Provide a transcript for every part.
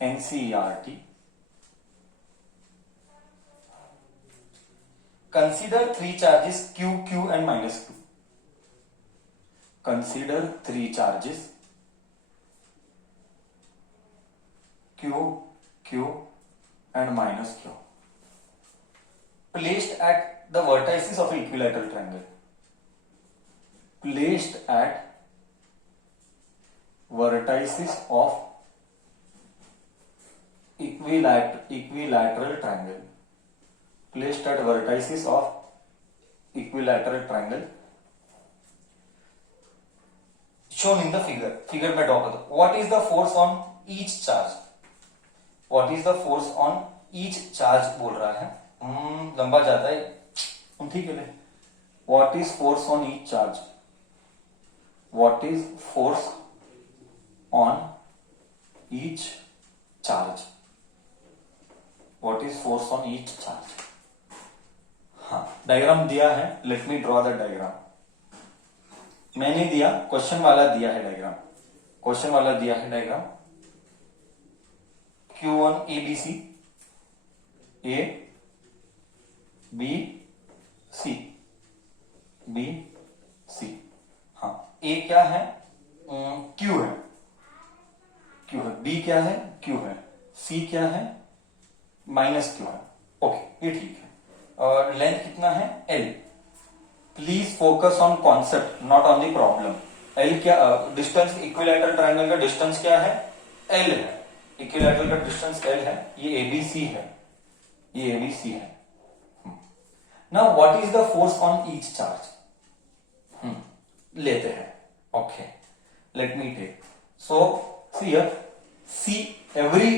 NCERT. Consider three charges Q, Q and minus Q. Consider three charges Q, Q and minus Q placed at the vertices of an equilateral triangle. Placed at vertices of equilateral triangle. Placed at vertices of equilateral triangle shown in the figure. Figure में draw कर दो. What is the force on each charge? What is the force on each charge बोल रहा है. लंबा जाता है. ठीक है. What is force on each charge? What is force on each charge? What is force on each charge? हाँ, diagram दिया है. Let me draw the diagram. मैंने दिया, क्वेश्चन वाला दिया है डायग्राम. क्वेश्चन वाला दिया है diagram. Q1 ABC, A B C, B C. हाँ, A क्या है? Q है. Q है. B क्या है? Q है. C क्या है? माइनस Q है. ओके, ये ठीक है. और लेंथ कितना है? L. Please focus on concept, not on the problem. L क्या, डिस्टेंस इक्विलैटरल ट्रायंगल का डिस्टेंस क्या है? L है. इक्विलैटरल का डिस्टेंस L है. ये ABC है. ये ABC है. Now what is the force on each charge? लेते हैं. Okay, let me take. So see here, see every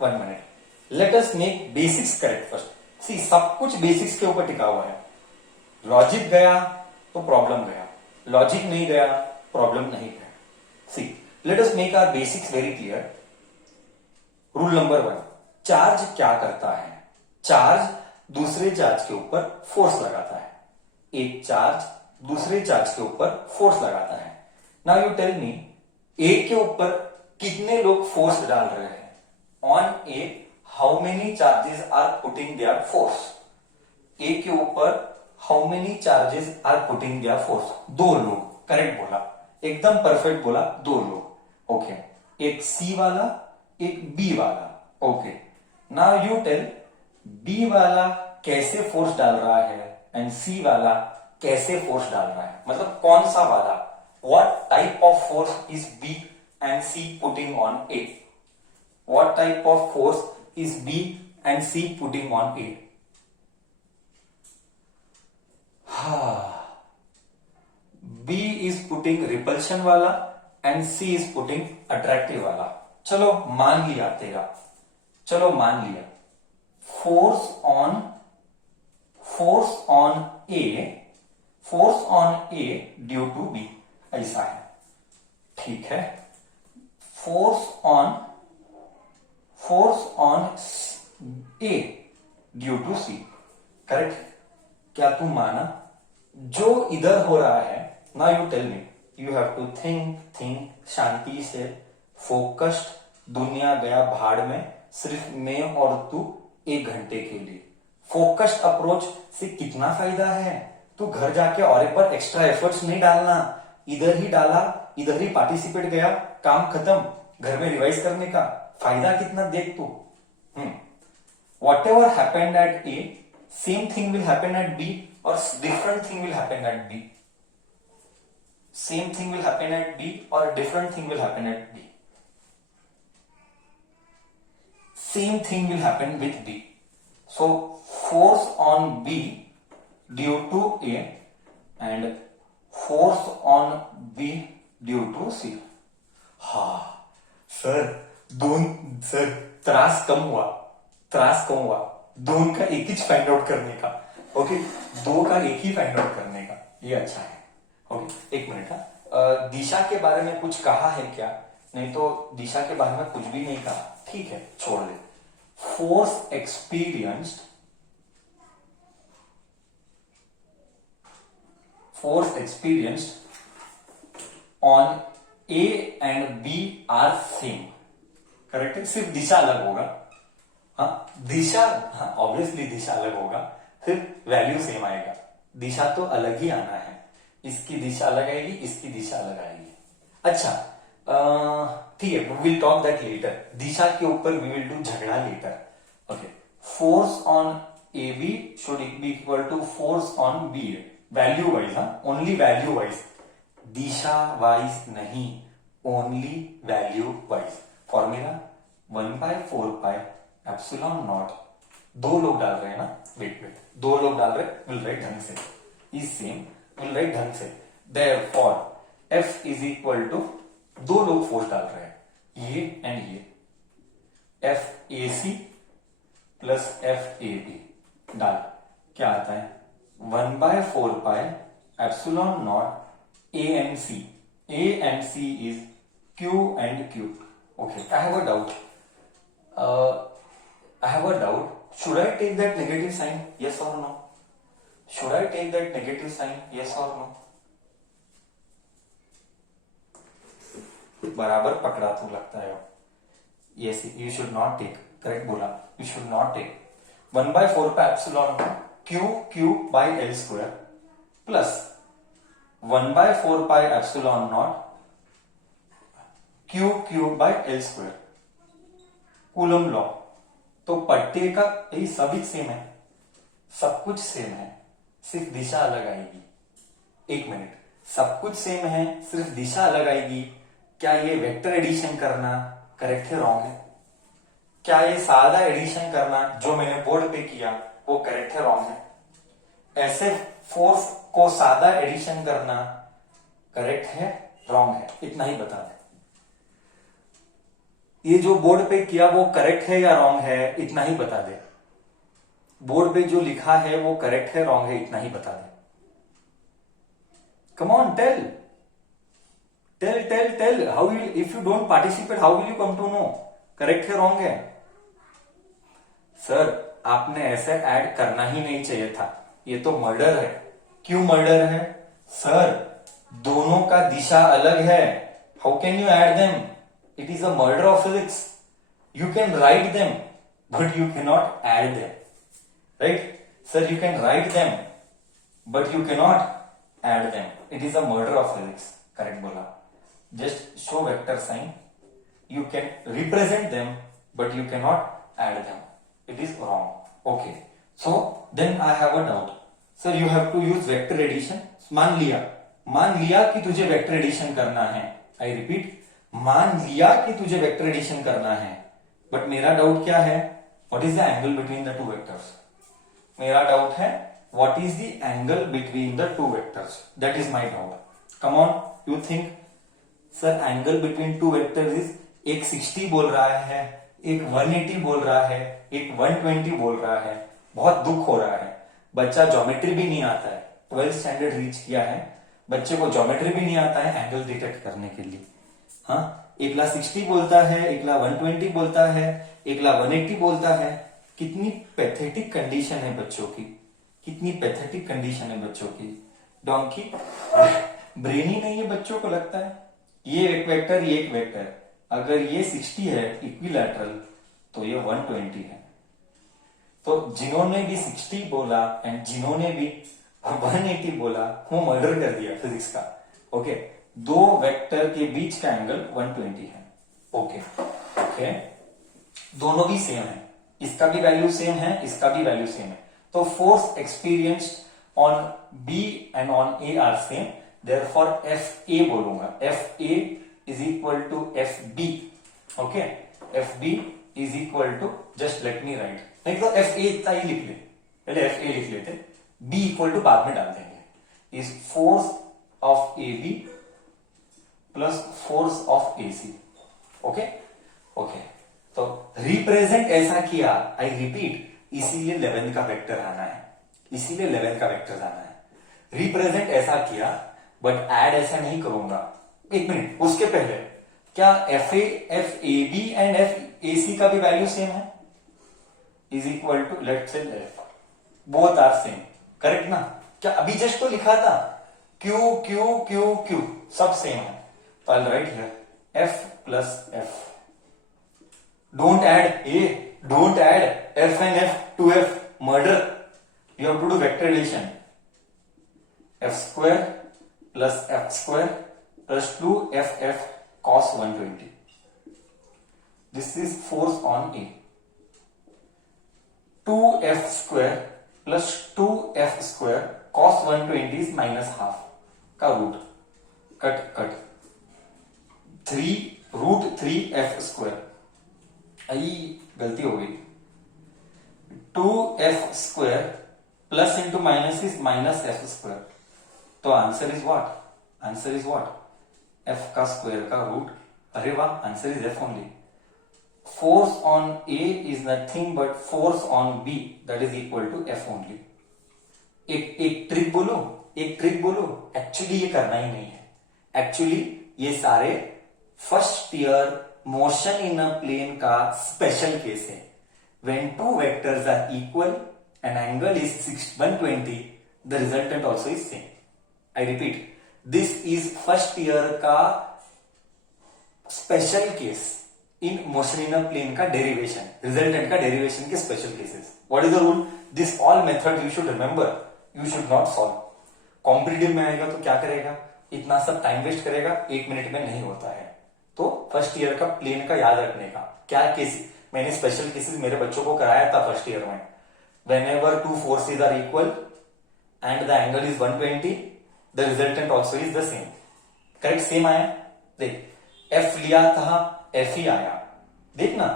1 minute. Let us make basics correct first. See, सब कुछ बेसिक्स के ऊपर टिका हुआ है. लॉजिक गया तो प्रॉब्लम गया, लॉजिक नहीं गया प्रॉब्लम नहीं गया. See, let us make our basics very clear. Rule number 1, charge क्या करता है? चार्ज दूसरे चार्ज के ऊपर फोर्स लगाता है. एक चार्ज दूसरे चार्ज के ऊपर फोर्स लगाता है. Now you tell me, A के ऊपर कितने लोग फोर्स डाल रहे हैं? On A how many charges are putting their force? A के ऊपर how many charges are putting their force? 2 लोग. करेक्ट बोला, एकदम परफेक्ट बोला. 2 लोग. ओके, एक सी वाला, एक बी वाला. Okay, now you tell, B वाला कैसे फोर्स डाल रहा है एंड सी वाला कैसे फोर्स डाल रहा है? मतलब कौन सा वाला? What type of force is B and C putting on A? What type of force is B and C putting on A? B is putting repulsion वाला and C is putting attractive वाला. चलो मान लिया तेरा. चलो मान लिया. Force on A due to B, ऐसा है. ठीक है. Force on A due to C. Correct. क्या तू माना? जो इधर हो रहा है. Now you tell me, you have to think शांति से, फोकस्ड. दुनिया गया भाड़ में, सिर्फ मैं और तू 1 घंटे के लिए. फोकस्ड अप्रोच से कितना फायदा है? तू घर जाके और एक बार एक्स्ट्रा एफर्ट्स नहीं डालना. इधर ही डाला, इधर ही पार्टिसिपेट गया, काम खत्म. घर में रिवाइज करने का फायदा कितना देख तू. Whatever happened at A, same thing will happen at B और different thing will happen at B. Same thing will happen at B और different thing will happen at B. Same thing will happen with B. So force on B due to A and force on B due to C. हाँ sir, sir त्रास कम हुआ. दोनों का एक ही find out करने का. Okay, 2 का एक ही फाइंड आउट करने का. ये अच्छा है. Okay, 1 minute. दिशा के बारे में कुछ कहा है क्या? नहीं तो दिशा के बारे में कुछ भी नहीं कहा. ठीक है, छोड़ दे. Force experienced on A and B are same. Correct है, सिर्फ दिशा अलग होगा। हाँ दिशा, हाँ ऑब्वियसली दिशा अलग होगा, फिर वैल्यू सेम आएगा। दिशा तो अलग ही आना है, इसकी दिशा अलग आएगी, इसकी दिशा अलग आएगी। अच्छा ठीक है, we will talk that later. दिशा के ऊपर वी विल डू झगड़ा later. Okay, force on A B should be equal to force on B A, value wise, हाँ ओनली वैल्यू वाइज, दिशा वाइज नहीं, only value wise. Formula 1/4 epsilon naught, दो लोग डाल रहे हैं ना, वेट वेट, दो लोग डाल रहे हैं, विल राइट ढंग से, इज सेम, विल राइट ढंग से। Therefore F is equal to, दो लोग फोर्स डाल रहे हैं, ये एंड ये, F A C plus F A B डाल, क्या आता है 1/4 epsilon naught A and C, A and C is Q and Q. Okay, I have a doubt, I have a doubt. Should I take that negative sign? Yes or no? Should I take that negative sign? Yes or no? बराबर पकड़ा तो लगता है। Yes, you should not take. Correct बोला, you should not take 1/4 पे epsilon q by l square plus 1/4 pi epsilon naught q by l square, coulomb law. तो पट्टे का यही सभी सेम है, सब कुछ सेम है, सिर्फ दिशा अलग आएगी। एक मिनट, सब कुछ सेम है, सिर्फ दिशा अलग आएगी, क्या ये वेक्टर एडिशन करना करेक्ट है, रॉन्ग है? क्या ये सादा एडिशन करना जो मैंने बोर्ड पे किया वो करेक्ट है, रॉन्ग है? ऐसे फोर्स को सादा एडिशन करना करेक्ट है, रॉन्ग है? इतना ही बता दें। ये जो बोर्ड पे किया वो करेक्ट है या रॉन्ग है, इतना ही बता दे। बोर्ड पे जो लिखा है वो करेक्ट है, रॉन्ग है, इतना ही बता दे। Come on, tell tell tell tell, how will, if you don't participate how will you come to know correct है, रॉन्ग है? सर आपने ऐसे ऐड करना ही नहीं चाहिए था, ये तो मर्डर है। क्यों मर्डर है? सर दोनों का दिशा अलग है, how can you add them? It is a murder of physics. You can write them, but you cannot add them. Right? Sir, you can write them, but you cannot add them. It is a murder of physics. Correct bola. Just show vector sign. You can represent them, but you cannot add them. It is wrong. Okay. So, then I have a doubt. Sir, you have to use vector addition. मान लिया कि तुझे vector addition करना है. I repeat. मान लिया कि तुझे वेक्टर एडिशन करना है, बट मेरा डाउट क्या है, what is the angle between the two vectors? मेरा डाउट है what is the angle between the two vectors, that is my doubt. Come on, you think. Sir angle between two vectors is, एक 60 बोल रहा है, एक 180 बोल रहा है, एक 120 बोल रहा है। बहुत दुख हो रहा है, बच्चा ज्योमेट्री भी नहीं आता है, 12th स्टैंडर्ड रीच किया है, बच्चे को ज्योमेट्री भी नहीं आता है एंगल डिटेक्ट करने के लिए। हाँ, एकला 60 बोलता है, एकला 120 बोलता है, एकला 180 बोलता है। कितनी पैथेटिक कंडीशन है बच्चों की, कितनी पैथेटिक कंडीशन है बच्चों की। डोंकी ब्रेन ही नहीं है बच्चों को, लगता है ये एक वेक्टर, ये एक वेक्टर, अगर ये 60 है इक्विलैटरल तो ये 120 है। तो जिन्होंने भी 60 बोला एंड जिन्होंने भी 180 बोला वो मर्डर कर दिया फिजिक्स का। ओके, दो वेक्टर के बीच का एंगल 120 है। ओके ओके, दोनों भी सेम है, इसका भी वैल्यू सेम है, इसका भी वैल्यू सेम है। तो force experienced on B and on A are same, therefore F A बोलूंगा, F A is equal to F B. Okay, F B is equal to, just let me write, नहीं तो F A इतना ही लिख ले, पहले F A लिख लेते, B equal to बाद में डाल देंगे, is force of A B plus force of A C. Okay okay, तो रिप्रेजेंट ऐसा किया, आई रिपीट, इसीलिए 11 का वेक्टर आना है, इसीलिए 11 का वेक्टर आना है। रिप्रेजेंट ऐसा किया, बट ऐड ऐसा नहीं करूंगा। एक मिनट, उसके पहले क्या F A B and F A C का भी वैल्यू सेम है? Is equal to, let's say F, both are same, correct ना? क्या अभी जस्ट तो लिखा था क्यू क्यू क्यू क्यू, सब सेम है। तो I write here F plus F, Don't add A, don't add F and F to F, murder. You have to do vector addition. F square plus F square plus 2FF cos 120. This is force on A. 2F square plus 2F square cos 120 is minus half का root cut cut 3 root 3F square, आई गलती हो गई, 2F square plus into minus is minus F square, तो answer is what, answer is what, F का square का root, अरे वाह, answer is F only. Force on A is nothing but force on B, that is equal to F only. एक trick बोलो, एक trick बोलो, actually ये करना ही नहीं है. एक्चुअली ये सारे first year motion in a plane का स्पेशल केस है. When two vectors are equal, an angle is 120, the resultant also is same. I repeat, this is first year का special case in motion in a plane का derivation, resultant का derivation के special cases. What is the rule? This all method you should remember, you should not solve. Competitive में आएगा तो क्या करेगा, इतना सब टाइम वेस्ट करेगा, 1 मिनट में नहीं होता है. तो फर्स्ट ईयर का प्लेन का याद रखने का क्या केस, मैंने स्पेशल केसेस मेरे बच्चों को कराया था फर्स्ट ईयर में. whenever two forces are equal and the angle is 120, the resultant also is the same. Correct, same आया. देख F लिया था, F ही आया. देखना,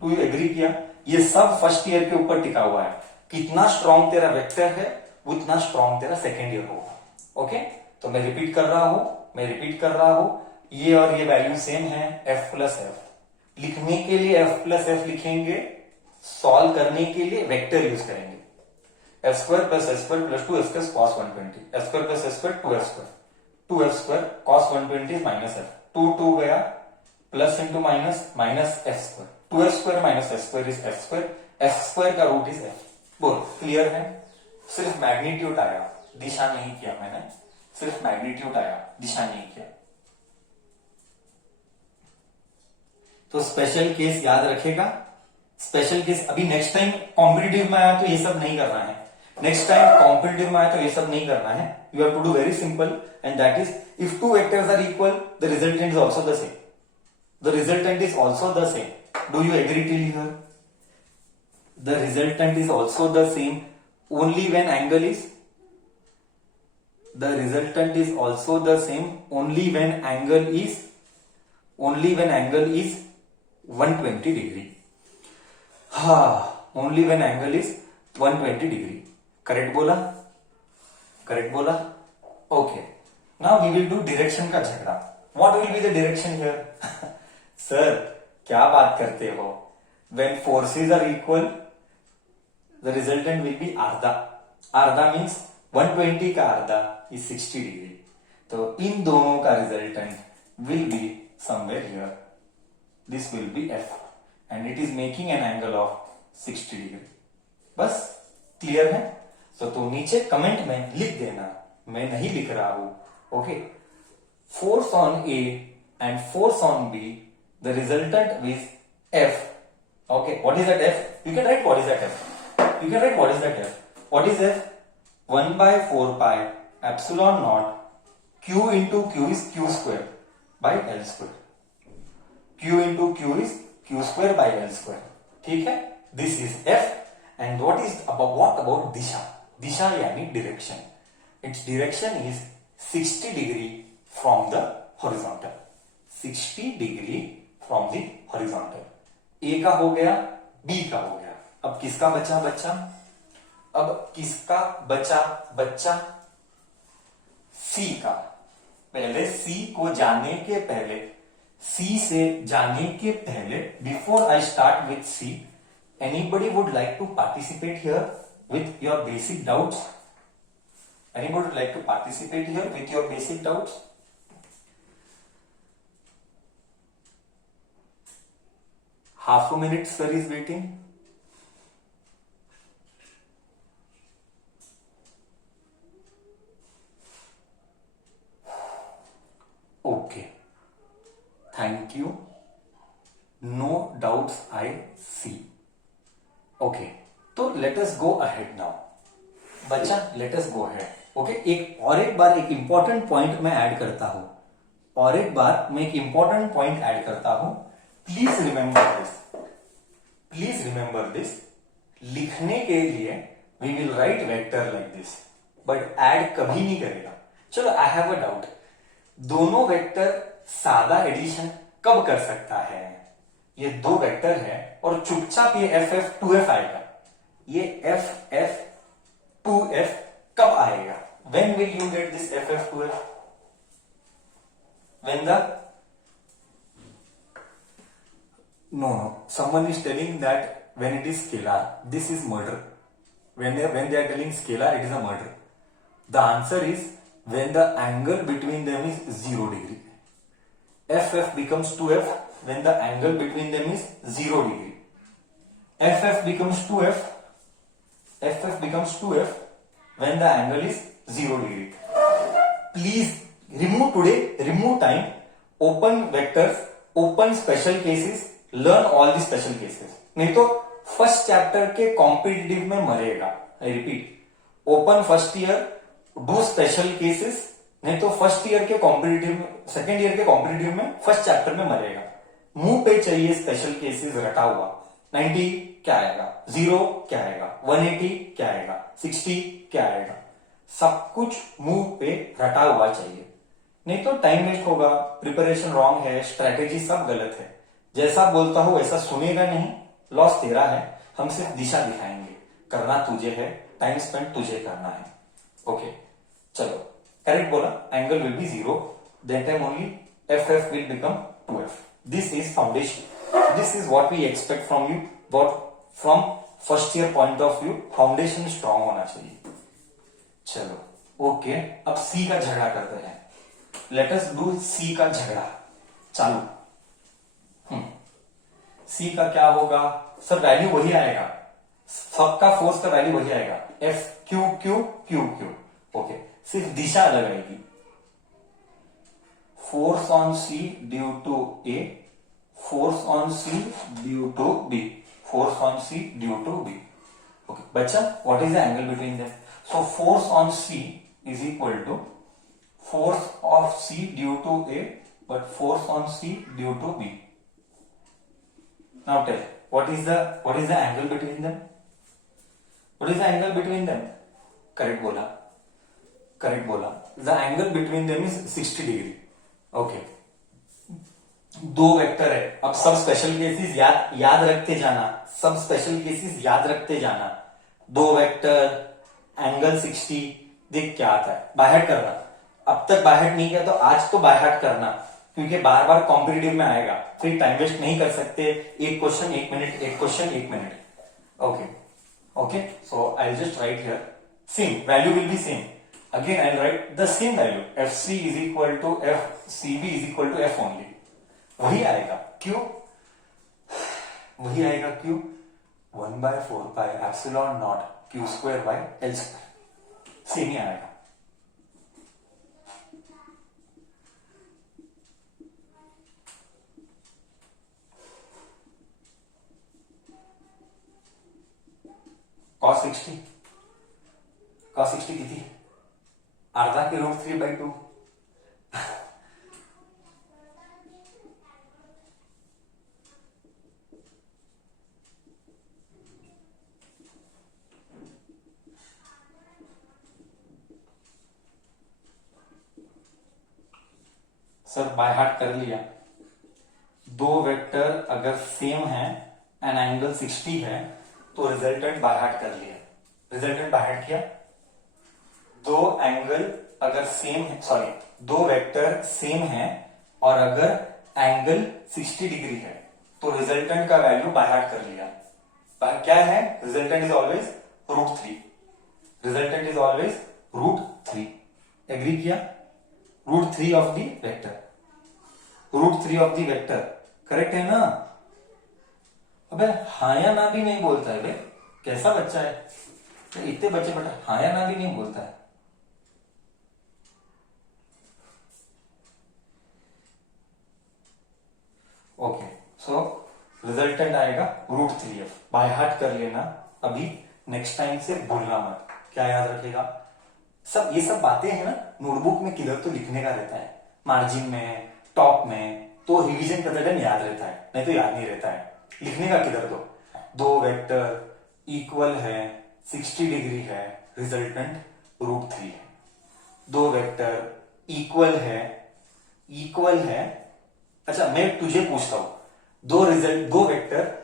तू एग्री किया, ये सब फर्स्ट ईयर के ऊपर टिका हुआ है. कितना स्ट्रॉन्ग तेरा वेक्टर है उतना स्ट्रॉन्ग तेरा सेकेंड ईयर होगा. ओके, तो मैं रिपीट कर रहा हूं, ये और ये वैल्यू सेम है, F प्लस F. लिखने के लिए F प्लस F लिखेंगे, सॉल्व करने के लिए वेक्टर यूज करेंगे. F square plus S square plus 2F square cos 120, F square plus S square 2F square, 2F square cos 120 minus F, 2 गया, plus into minus minus F square, 2F square minus S square is F square, F square का root is F. बोल, clear है? सिर्फ magnitude आया, दिशा नहीं किया मैंने, सिर्फ मैग्नीट्यूड आया, दिशा नहीं किया. तो स्पेशल केस याद रखेगा. स्पेशल केस अभी नेक्स्ट टाइम कॉम्पिटिटिव में आया तो ये सब नहीं करना है. नेक्स्ट टाइम कॉम्पिटिटिव में आया तो ये सब नहीं करना है. You have to do very simple, and that is if two vectors are equal the resultant is also the same. The resultant is also the same. Do you agree till here? The resultant is also the same only when angle is, the resultant is also the same only when angle is 120 degree. only when angle is 120 degree. correct बोला. okay, now we will do direction का झगड़ा. what will be the direction here? sir, क्या बात करते हो? when forces are equal the resultant will be आधा means 120 का आधा is 60 डिग्री. तो इन दोनों का resultant will be somewhere here. This will be F and it is making an angle of 60 degree. बस क्लियर है? तो नीचे कमेंट में लिख देना, मैं नहीं लिख रहा हूं. Okay, force on A and force on B, the resultant with F. Okay, what is that F? You can write what is that F. What is F? 1 by 4 pi epsilon naught Q into Q is Q square by L square. Q into Q is Q square by L square. ठीक है? This is F. And what about दिशा? दिशा यानी direction. Its direction is 60 degree from the horizontal. 60 degree from the horizontal. A का हो गया, B का हो गया. अब किसका बच्चा? अब किसका बच्चा? C का. पहले C को जाने के पहले, C से जाने के पहले, before I start with C, anybody would like to participate here with your basic doubts? Anybody would like to participate here with your basic doubts? Half a minute sir is waiting. Okay, thank you. No doubts I see. Okay, तो let us go ahead now. बच्चा let us go ahead. Okay, एक बार एक important point मैं add करता हूं. Please remember this. लिखने के लिए we will write vector like this, but add कभी नहीं करेगा. चलो, आई हैव अ डाउट. दोनों वेक्टर सादा एडिशन कब कर सकता है? ये दो वेक्टर है और चुपचाप ये FF2F आएगा. ये FF2F कब आएगा? When will you get this FF2F? When the no, someone is telling that when it is scalar, this is murder. When they are telling scalar, it is a murder. The answer is when the angle between them is 0 degree. FF becomes 2F when the angle between them is 0 degree. FF becomes 2F when the angle is 0 degree. Please remove time, open vectors, open special cases, learn all the special cases. नहीं तो first chapter के competitive में मरेगा. I repeat, open first year, do special cases. नहीं तो first year के competitive, second year के competitive में फर्स्ट चैप्टर में मरेगा. मुंह पे चाहिए स्पेशल केसेस रटा हुआ. 90 क्या आएगा, 0 क्या आएगा, 180 क्या आएगा, 60 क्या आएगा, सब कुछ मुंह पे रटा हुआ चाहिए. नहीं तो टाइम वेस्ट होगा, प्रिपरेशन रॉन्ग है, स्ट्रेटेजी सब गलत है. जैसा बोलता हूं वैसा सुनेगा नहीं, लॉस तेरा है. हम सिर्फ दिशा दिखाएंगे, करना तुझे है, टाइम स्पेंड तुझे करना है. ओके, चलो, करेक्ट बोला. Angle will be 0, that time only FF will become 2F. This is foundation. This is what we expect from you. What from first year point of view, foundation strong होना चाहिए. चलो, okay, अब सी का झगड़ा करते हैं. Let us do see का झगड़ा. चालू. सी का क्या होगा सर? वैल्यू वही आएगा, सबका फोर्स का वैल्यू वही आएगा. F Q Q Q Q. Okay, सिर्फ दिशा अलग आएगी. Force on C due to A, force on C due to B, force on C due to B. Okay बच्चा, what is the angle between them? So force on C is equal to force of C due to A, but force on C due to B. Now tell, what is the angle between them? What is the angle between them? Correct बोला. The angle between them is 60 degree. Okay. दो vector है. अब सब special cases याद रखते जाना. दो vector, angle 60. देख क्या आता है, बाय हार्ट करना. अब तक बाय हार्ट नहीं किया तो आज तो बाय हार्ट करना, क्योंकि बार बार कॉम्पिटिटिव में आएगा. फिर टाइम वेस्ट नहीं कर सकते. एक क्वेश्चन 1 मिनट, एक question 1 minute. Okay, so I just write here same value will be same. Again I write the same value. FC is equal to FCB is equal to F only. वही आएगा Q, 1/4 pi epsilon naught Q square by L square. Same ही आएगा. cos 60 किती? अर्धा की √3/2. Sir by heart कर लिया. दो वेक्टर अगर सेम है एंड एंगल 60 है तो रिजल्टेंट बाय हार्ट कर लिया. रिजल्टेंट बाय हार्ट किया. दो एंगल अगर सेम है, सॉरी, दो वेक्टर सेम है और अगर एंगल 60 डिग्री है तो रिजल्टेंट का वैल्यू बाय हार्ट कर लिया. क्या है? Resultant is always √3. Resultant is always √3. Agree किया? √3 of the vector. √3 of the vector. Correct है ना? अबे हाँ या ना भी नहीं बोलता है. कैसा बच्चा है? इतने बच्चे बेटा हाँ या ना भी नहीं बोलता है. ओके, सो रिजल्टेंट आएगा √3f। बाय हार्ट कर लेना अभी, नेक्स्ट टाइम से भूलना मत। क्या याद रखेगा? सब ये सब बातें हैं ना, नोटबुक में किधर तो लिखने का रहता है, मार्जिन में, टॉप में, तो रिवीजन करते टाइम याद रहता है, नहीं तो याद नहीं रहता है। लिखने का किधर तो, दो वेक्टर इक्वल है 60 डिग्री है, रिजल्टेंट √3 है। दो वेक्टर इक्वल है, अच्छा मैं तुझे पूछता हूं, दो वेक्टर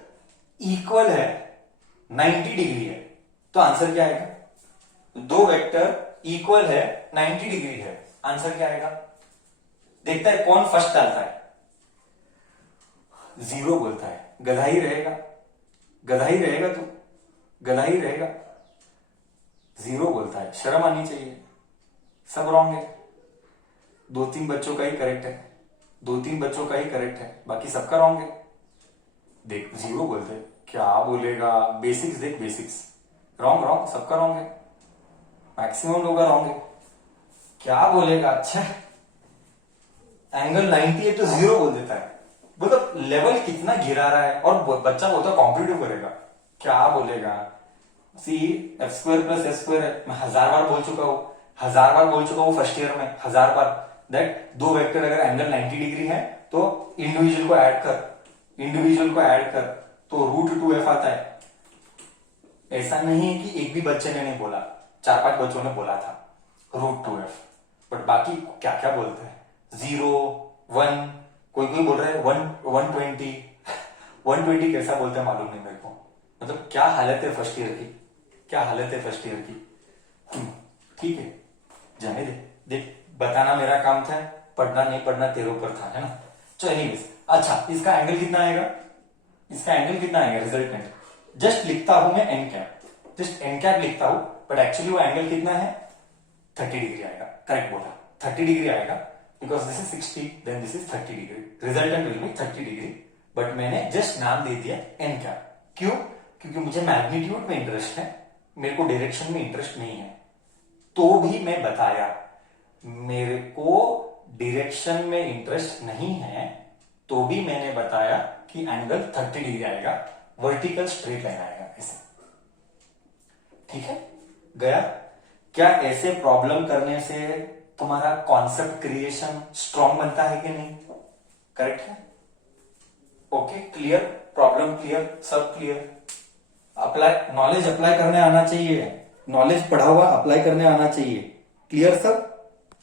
इक्वल है 90 डिग्री है, तो आंसर क्या आएगा? दो वेक्टर इक्वल है 90 डिग्री है, आंसर क्या आएगा? देखता है कौन फर्स्ट डालता है। 0 बोलता है, गधा ही रहेगा तू, गधा ही रहेगा। 0 बोलता है, शर्म आनी चाहिए। सब रॉन्ग है, 2-3 बच्चों का ही करेक्ट है, बाकी सबका रॉन्ग है। देख 0 बोलते हैं, क्या बोलेगा? बेसिक्स देख, बेसिक्स रॉन्ग, सबका रॉन्ग है, मैक्सिमम लोग का रॉन्ग है। क्या बोलेगा? अच्छा एंगल 90 है तो 0 बोल देता है, मतलब लेवल कितना गिरा रहा है। और बच्चा बोलता कॉम्पिटिटिव करेगा, क्या बोलेगा? सी f² + s² है, मैं 1000 बार बोल चुका हूं फर्स्ट ईयर में, 1000 बार। दैट दो वेक्टर अगर एंगल 90 डिग्री है तो इंडिविजुअल को ऐड कर तो √2f आता है। ऐसा नहीं है कि एक भी बच्चे ने नहीं बोला, 4-5 बच्चों ने बोला था √2f, बट बाकी क्या क्या बोलते हैं? 0, 1, कोई बोल रहा है 120 120 कैसा बोलते हैं मालूम नहीं मेरे को। मतलब क्या हालत है फर्स्ट ईयर की, ठीक है, जाने दे। देख बताना मेरा काम था, पढ़ना नहीं पढ़ना तेरे ऊपर था, है ना। तो एनीवेज, अच्छा इसका एंगल कितना आएगा? रिजल्टेंट जस्ट लिखता हूं मैं n कैप लिखता हूं, बट एक्चुअली वो एंगल कितना है? 30 डिग्री आएगा। करेक्ट बोला, 30 डिग्री आएगा, because this is 60 then this is 30 degree, resultant will be 30 degree, but मैंने जस्ट नाम दे दिया n कैप। क्यों? क्योंकि मुझे मैग्नीट्यूड में इंटरेस्ट है, मेरे को डायरेक्शन में इंटरेस्ट नहीं है। तो भी मैं बताया, मेरे को डायरेक्शन में इंटरेस्ट नहीं है, तो भी मैंने बताया कि एंगल 30 डिग्री आएगा, वर्टिकल स्ट्रेट लाइन आएगा ऐसे। ठीक है, गया? क्या ऐसे प्रॉब्लम करने से तुम्हारा कॉन्सेप्ट क्रिएशन स्ट्रॉन्ग बनता है कि नहीं? करेक्ट है? Okay, clear? Problem clear? सब क्लियर? नॉलेज अप्लाई करने आना चाहिए, नॉलेज पढ़ा हुआ अप्लाई करने आना चाहिए। क्लियर सब?